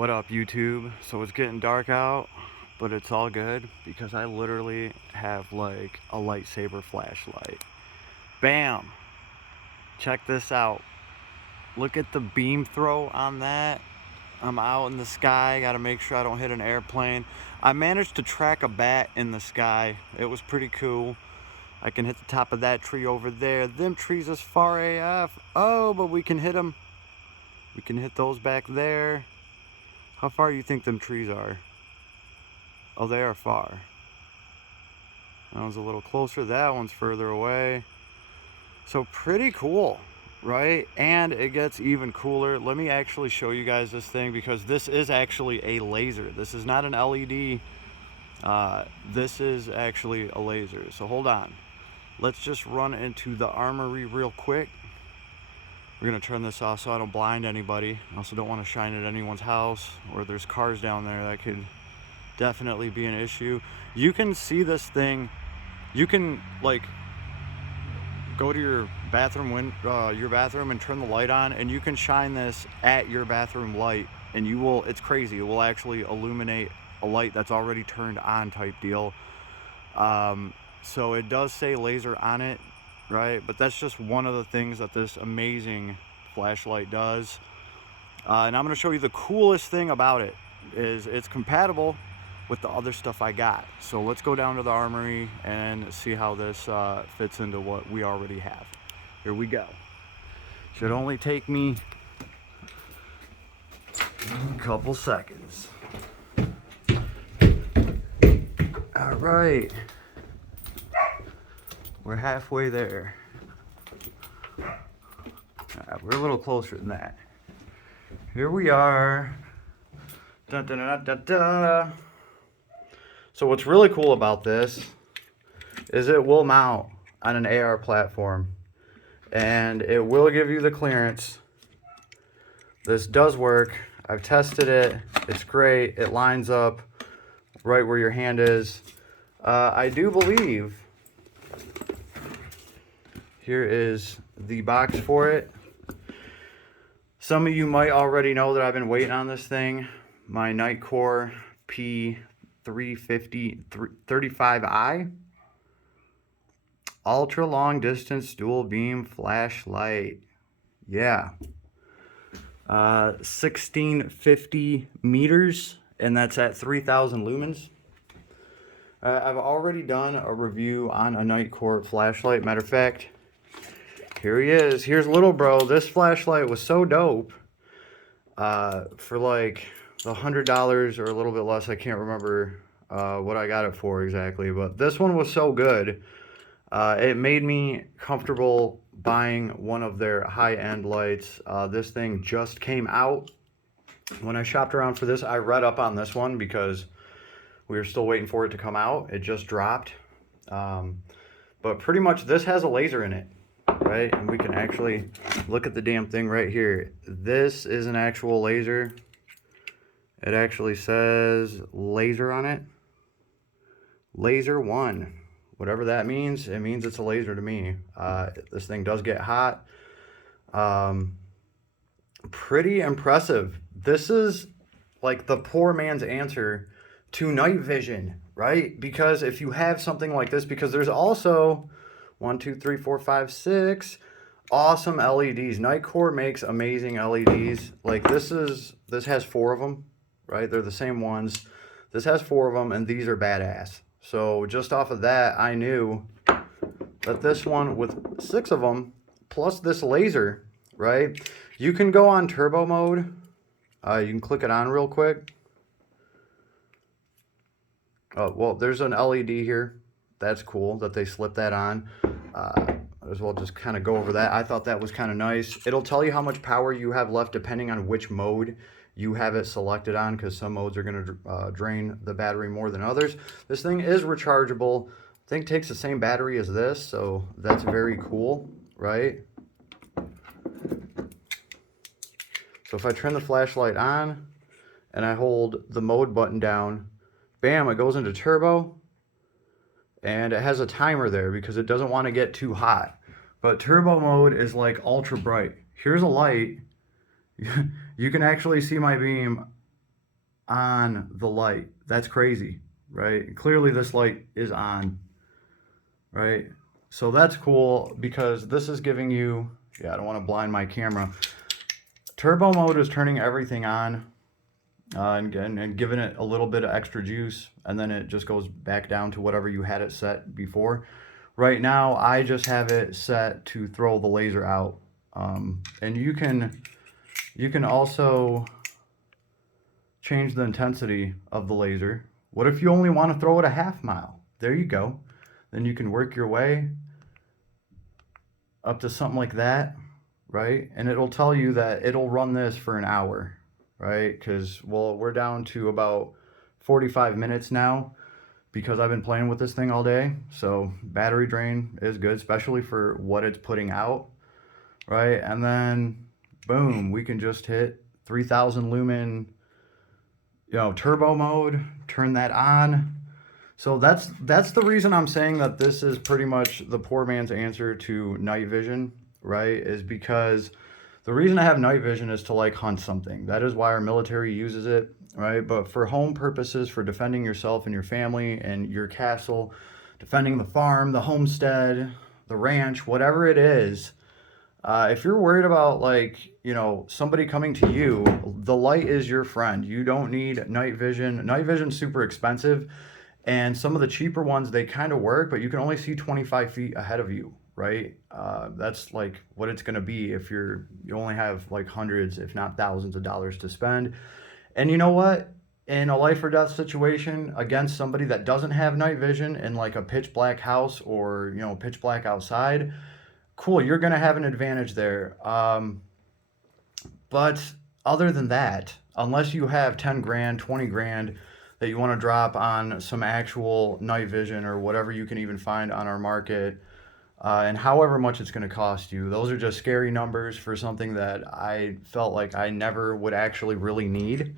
What up, YouTube? So it's getting dark out, but it's all good because I literally have like a lightsaber flashlight. Bam! Check this out. Look at the beam throw on that. I'm out in the sky, gotta make sure I don't hit an airplane. I managed to track a bat in the sky. It was pretty cool. I can hit the top of that tree over there. Them trees is far AF. Oh, but we can hit them. We can hit those back there. How far do you think them trees are? Oh, they are far. That one's a little closer. That one's further away. So pretty cool, right? And it gets even cooler. Let me actually show you guys this thing because this is actually a laser. This is not an LED. This is actually a laser. So hold on. Let's just run into the armory real quick. We're gonna turn this off so I don't blind anybody. I also don't want to shine at anyone's house, or there's cars down there that could definitely be an issue. You can see this thing. You can like go to your bathroom and turn the light on, and you can shine this at your bathroom light, and you will. It's crazy. It will actually illuminate a light that's already turned on, type deal. So it does say laser on it, right? But that's just one of the things that this amazing flashlight does. And I'm going to show you the coolest thing about it is it's compatible with the other stuff I got. So let's go down to the armory and see how this fits into what we already have. Here we go. Should only take me a couple seconds. All right. We're halfway there. We're a little closer than that. Here we are. Dun, dun, dun, dun, dun. So what's really cool about this is it will mount on an AR platform, and it will give you the clearance. This does work. I've tested it. It's great. It lines up right where your hand is. I do believe here is the box for it. Some of you might already know that I've been waiting on this thing. My Nitecore P350 35i ultra long distance dual beam flashlight. Yeah. 1650 meters, and that's at 3000 lumens. I've already done a review on a Nitecore flashlight. Matter of fact, here he is. Here's little bro. This flashlight was so dope for like $100 or a little bit less. I can't remember what I got it for exactly, but this one was so good. It made me comfortable buying one of their high-end lights. This thing just came out. When I shopped around for this, I read up on this one because we were still waiting for it to come out. It just dropped. But pretty much this has a laser in it, right? And we can actually look at the damn thing right here. This is an actual laser. It actually says laser on it. Laser 1. Whatever that means, it means it's a laser to me. This thing does get hot. Pretty impressive. This is like the poor man's answer to night vision, right? Because if you have something like this, because there's also 1, 2, 3, 4, 5, 6 awesome LEDs. Nitecore makes amazing LEDs. Like this has 4 of them, right? They're the same ones. This has 4 of them, and these are badass. So just off of that, I knew that this one with 6 of them, plus this laser, right? You can go on turbo mode. You can click it on real quick. Oh, well, there's an LED here. That's cool that they slipped that on. Might as well just kind of go over that. I thought that was kind of nice. It'll tell you how much power you have left depending on which mode you have it selected on, because some modes are going to drain the battery more than others. This thing is rechargeable. I think it takes the same battery as this, so that's very cool, right? So if I turn the flashlight on and I hold the mode button down, bam, it goes into turbo, and it has a timer there because it doesn't want to get too hot. But turbo mode is like ultra bright. Here's a light. You can actually see my beam on the light. That's crazy, right? Clearly this light is on, right? So that's cool because this is giving you, yeah, I don't want to blind my camera. Turbo mode is turning everything on and giving it a little bit of extra juice, and then it just goes back down to whatever you had it set before. Right now, I just have it set to throw the laser out. And you can also change the intensity of the laser. What if you only want to throw it a half mile? There you go. Then you can work your way up to something like that, right? And it'll tell you that it'll run this for an hour, right? Because, well, we're down to about 45 minutes now because I've been playing with this thing all day. So battery drain is good, especially for what it's putting out, right? And then, boom, we can just hit 3000 lumen, turbo mode, turn that on. So that's the reason I'm saying that this is pretty much the poor man's answer to night vision, right? Is because the reason I have night vision is to like hunt something. That is why our military uses it, right? But for home purposes, for defending yourself and your family and your castle, defending the farm, the homestead, the ranch, whatever it is, if you're worried about somebody coming to you, the light is your friend. You don't need night vision. Night vision's super expensive. And some of the cheaper ones, they kind of work, but you can only see 25 feet ahead of you, right? That's like what it's going to be if you only have like hundreds, if not thousands of dollars to spend. And you know what? In a life or death situation against somebody that doesn't have night vision in like a pitch black house or, pitch black outside, cool, you're going to have an advantage there. But other than that, unless you have 10 grand, 20 grand, that you want to drop on some actual night vision or whatever you can even find on our market, and however much it's going to cost you, those are just scary numbers for something that I felt like I never would actually really need.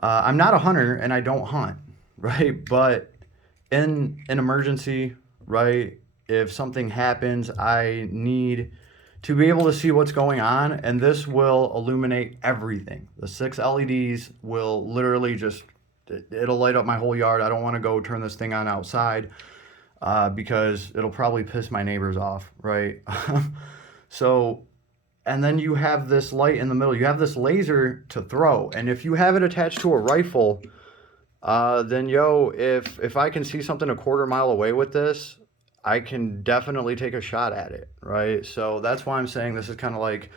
I'm not a hunter and I don't hunt, right? But in an emergency, right, if something happens, I need to be able to see what's going on, and this will illuminate everything. The 6 LEDs will literally it'll light up my whole yard. I don't want to go turn this thing on outside because it'll probably piss my neighbors off, right? So, and then you have this light in the middle. You have this laser to throw. And if you have it attached to a rifle, then if I can see something a quarter mile away with this, I can definitely take a shot at it, right? So that's why I'm saying this is kind of like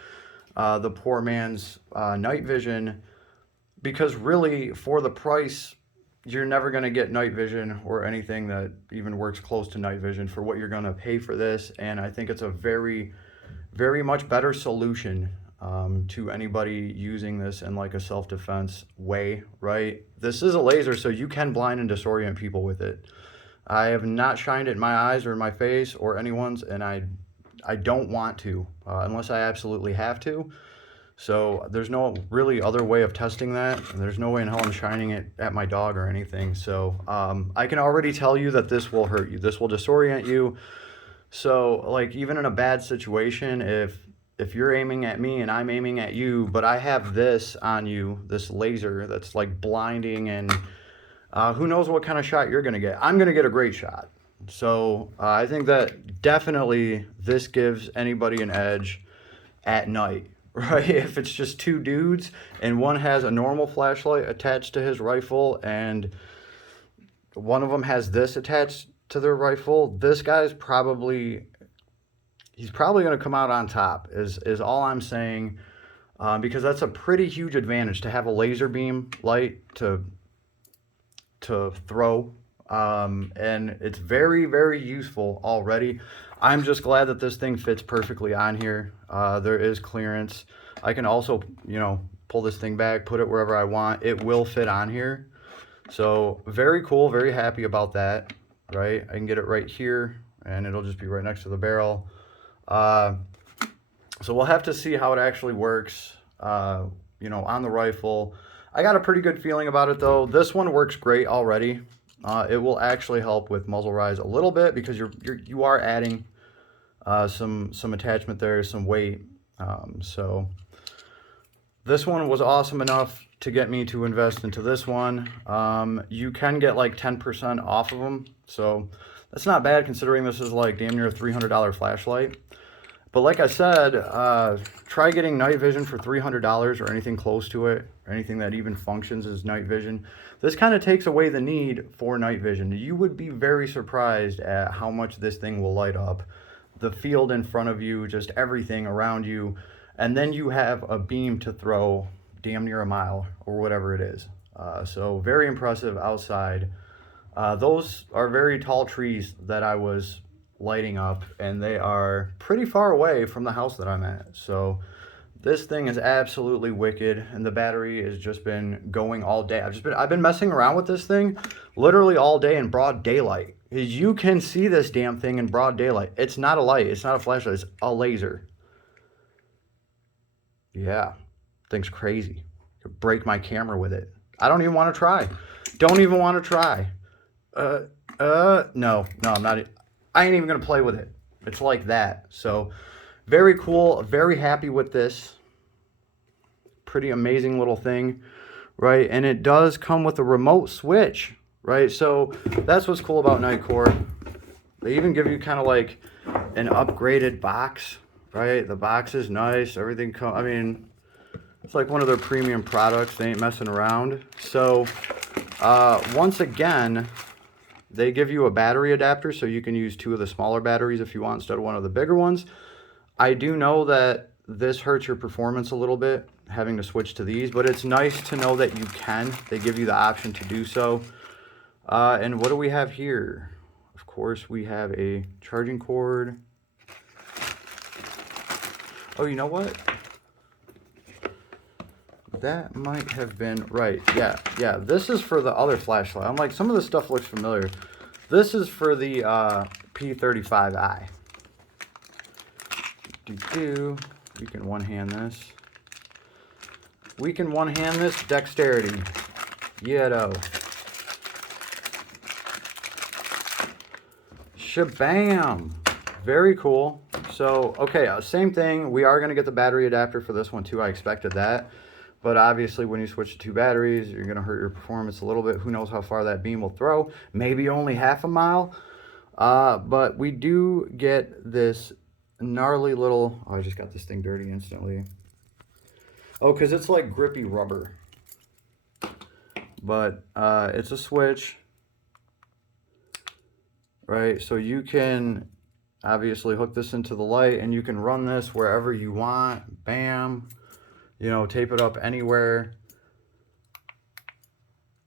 the poor man's night vision. Because really, for the price, you're never going to get night vision or anything that even works close to night vision for what you're going to pay for this. And I think it's a very, very much better solution to anybody using this in like a self-defense way, right? This is a laser, so you can blind and disorient people with it. I have not shined it in my eyes or in my face or anyone's, and I don't want to unless I absolutely have to. So there's no really other way of testing that. There's no way in hell I'm shining it at my dog or anything. So I can already tell you that this will hurt you. This will disorient you. So like even in a bad situation, if you're aiming at me and I'm aiming at you, but I have this on you, this laser that's like blinding, and who knows what kind of shot you're going to get. I'm going to get a great shot. So I think that definitely this gives anybody an edge at night. Right, if it's just two dudes and one has a normal flashlight attached to his rifle and one of them has this attached to their rifle, this guy's probably going to come out on top is all I'm saying, because that's a pretty huge advantage to have a laser beam light to throw, and it's very, very useful already. I'm just glad that this thing fits perfectly on here. There is clearance. I can also, pull this thing back, put it wherever I want. It will fit on here. So very cool, very happy about that, right? I can get it right here and it'll just be right next to the barrel. So we'll have to see how it actually works, on the rifle. I got a pretty good feeling about it though. This one works great already. It will actually help with muzzle rise a little bit because you are adding some attachment there, some weight. So This one was awesome enough to get me to invest into this one. You can get like 10% off of them, so that's not bad considering this is like damn near a $300 flashlight. But like I said, try getting night vision for $300 or anything close to it, or anything that even functions as night vision. This kind of takes away the need for night vision. You would be very surprised at how much this thing will light up. The field in front of you, just everything around you. And then you have a beam to throw damn near a mile or whatever it is. So very impressive outside. Those are very tall trees that I was lighting up, and they are pretty far away from the house that I'm at. So this thing is absolutely wicked, and the battery has just been going all day. I've been messing around with this thing literally all day in broad daylight. You can see this damn thing in broad daylight. It's not a light, it's not a flashlight, it's a laser. Yeah, thing's crazy. Could break my camera with it. I don't even want to try. Don't even want to try. No, I'm not. I ain't even gonna play with it. It's like that. So very cool, very happy with this. Pretty amazing little thing, right? And it does come with a remote switch, right? So that's what's cool about Nitecore. They even give you kind of like an upgraded box, right? The box is nice, everything I mean, it's like one of their premium products. They ain't messing around. So once again, they give you a battery adapter, so you can use 2 of the smaller batteries if you want instead of one of the bigger ones. I do know that this hurts your performance a little bit, having to switch to these, but it's nice to know that you can. They give you the option to do so. And what do we have here? Of course, we have a charging cord. Oh, you know what? That might have been right. Yeah. This is for the other flashlight. I'm like, some of this stuff looks familiar. This is for the P35i. We can one-hand this. We can one-hand this. Dexterity. Yeah, though. Shabam. Very cool. So, okay, same thing. We are going to get the battery adapter for this one, too. I expected that. But obviously, when you switch to 2 batteries, you're going to hurt your performance a little bit. Who knows how far that beam will throw? Maybe only half a mile. But we do get this gnarly little... Oh, I just got this thing dirty instantly. Oh, because it's like grippy rubber. But it's a switch. Right? So you can obviously hook this into the light, and you can run this wherever you want. Bam. You know, tape it up anywhere,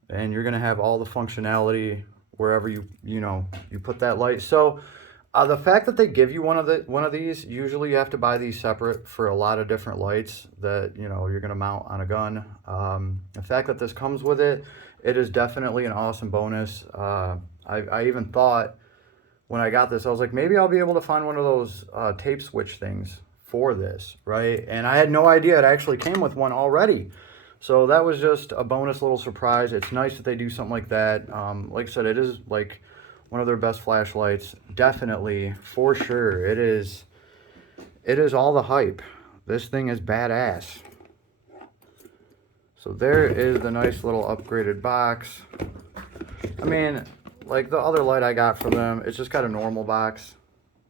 and you're gonna have all the functionality wherever you put that light. So the fact that they give you one of these, usually you have to buy these separate for a lot of different lights that you're gonna mount on a gun. The fact that this comes with it, it is definitely an awesome bonus. I even thought when I got this, I was like, maybe I'll be able to find one of those tape switch things for this, right? And I had no idea it actually came with one already. So that was just a bonus little surprise. It's nice that they do something like that. Like I said, it is like one of their best flashlights. Definitely, for sure. It is all the hype. This thing is badass. So there is the nice little upgraded box. I mean, like the other light I got from them, it's just got a normal box.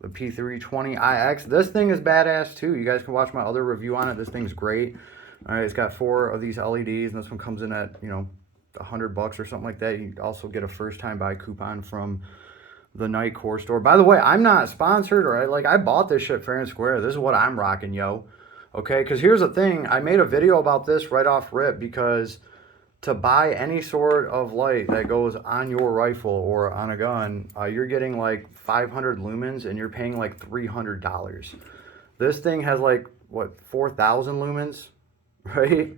The P320iX. This thing is badass too. You guys can watch my other review on it. This thing's great. All right, it's got 4 of these LEDs, and this one comes in at, $100 or something like that. You also get a first-time buy coupon from the Nitecore store. By the way, I'm not sponsored, or I bought this shit fair and square. This is what I'm rocking, yo. Okay, because here's the thing. I made a video about this right off rip because to buy any sort of light that goes on your rifle or on a gun, you're getting like 500 lumens and you're paying like $300. This thing has like, what, 4,000 lumens, right?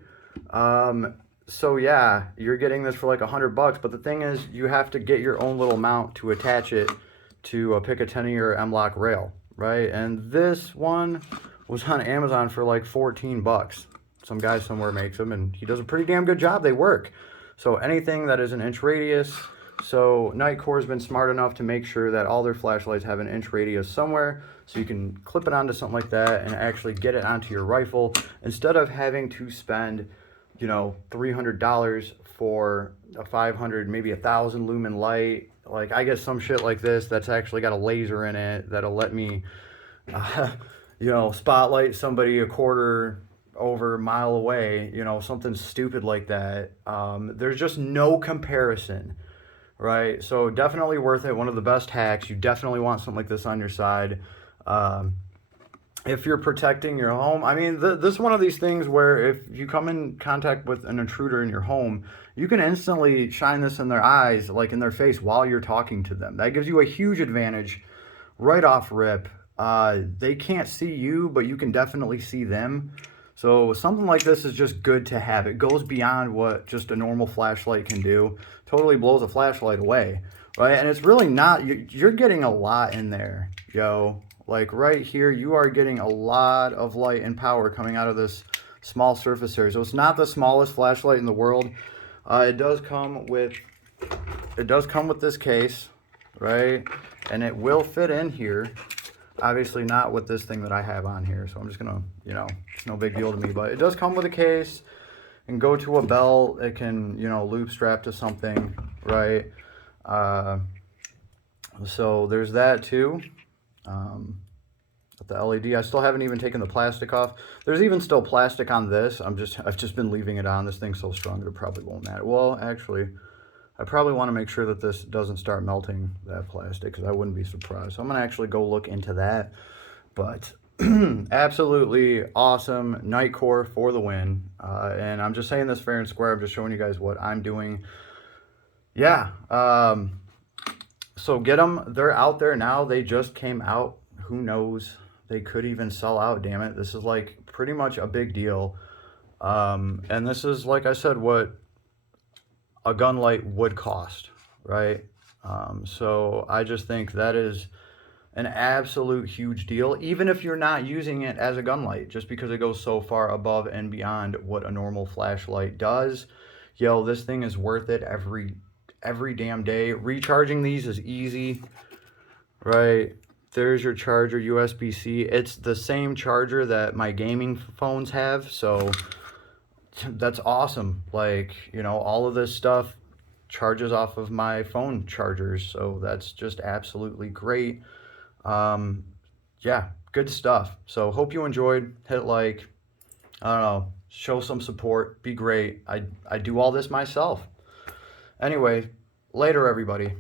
So yeah, you're getting this for like $100, but the thing is you have to get your own little mount to attach it to a Picatinny or M-Lock rail, right? And this one was on Amazon for like 14 bucks. Some guy somewhere makes them, and he does a pretty damn good job. They work. So anything that is an inch radius, So Nitecore has been smart enough to make sure that all their flashlights have an inch radius somewhere, so you can clip it onto something like that and actually get it onto your rifle instead of having to spend, you know, $300 for a 500, maybe 1,000 lumen light. Like, I get some shit like this that's actually got a laser in it that'll let me, you know, spotlight somebody a quarter over a mile away, you know, something stupid like that. There's just no comparison, right? So definitely worth it. One of the best hacks. You definitely want something like this on your side. If you're protecting your home, I mean, this is one of these things where if you come in contact with an intruder in your home, you can instantly shine this in their eyes, like in their face, while you're talking to them. That gives you a huge advantage right off rip. They can't see you, but you can definitely see them. So something like this is just good to have. It goes beyond what just a normal flashlight can do. Totally blows a flashlight away, right? And it's really not, you're getting a lot in there, yo. Like right here, you are getting a lot of light and power coming out of this small surface area. So it's not the smallest flashlight in the world. It does come with this case, right? And it will fit in here. Obviously not with this thing that I have on here, so I'm just gonna, you know, it's no big deal to me, but it does come with a case and go to a belt. It can, you know, loop strap to something, right? So there's that too. With the LED, I still haven't even taken the plastic off. There's even still plastic on this. I've just been leaving it on. This thing's so strong that it probably won't matter. Well, actually, I probably want to make sure that this doesn't start melting, that plastic, because I wouldn't be surprised. So I'm going to actually go look into that. But absolutely awesome. Nitecore for the win. And I'm just saying this fair and square. I'm just showing you guys what I'm doing. Yeah. So get them. They're out there now. They just came out. Who knows? They could even sell out, damn it. This is like pretty much a big deal. And this is, like I said, what a gun light would cost, right? So I just think that is an absolute huge deal, even if you're not using it as a gun light, just because it goes so far above and beyond what a normal flashlight does. Yo, this thing is worth it every damn day. Recharging these is easy, right? There's your charger, USB-C. It's the same charger that my gaming phones have, so that's awesome. Like, you know, all of this stuff charges off of my phone chargers, so that's just absolutely great. Yeah, good stuff. So hope you enjoyed. Hit like, I don't know, show some support, be great. I do all this myself. Anyway, later everybody.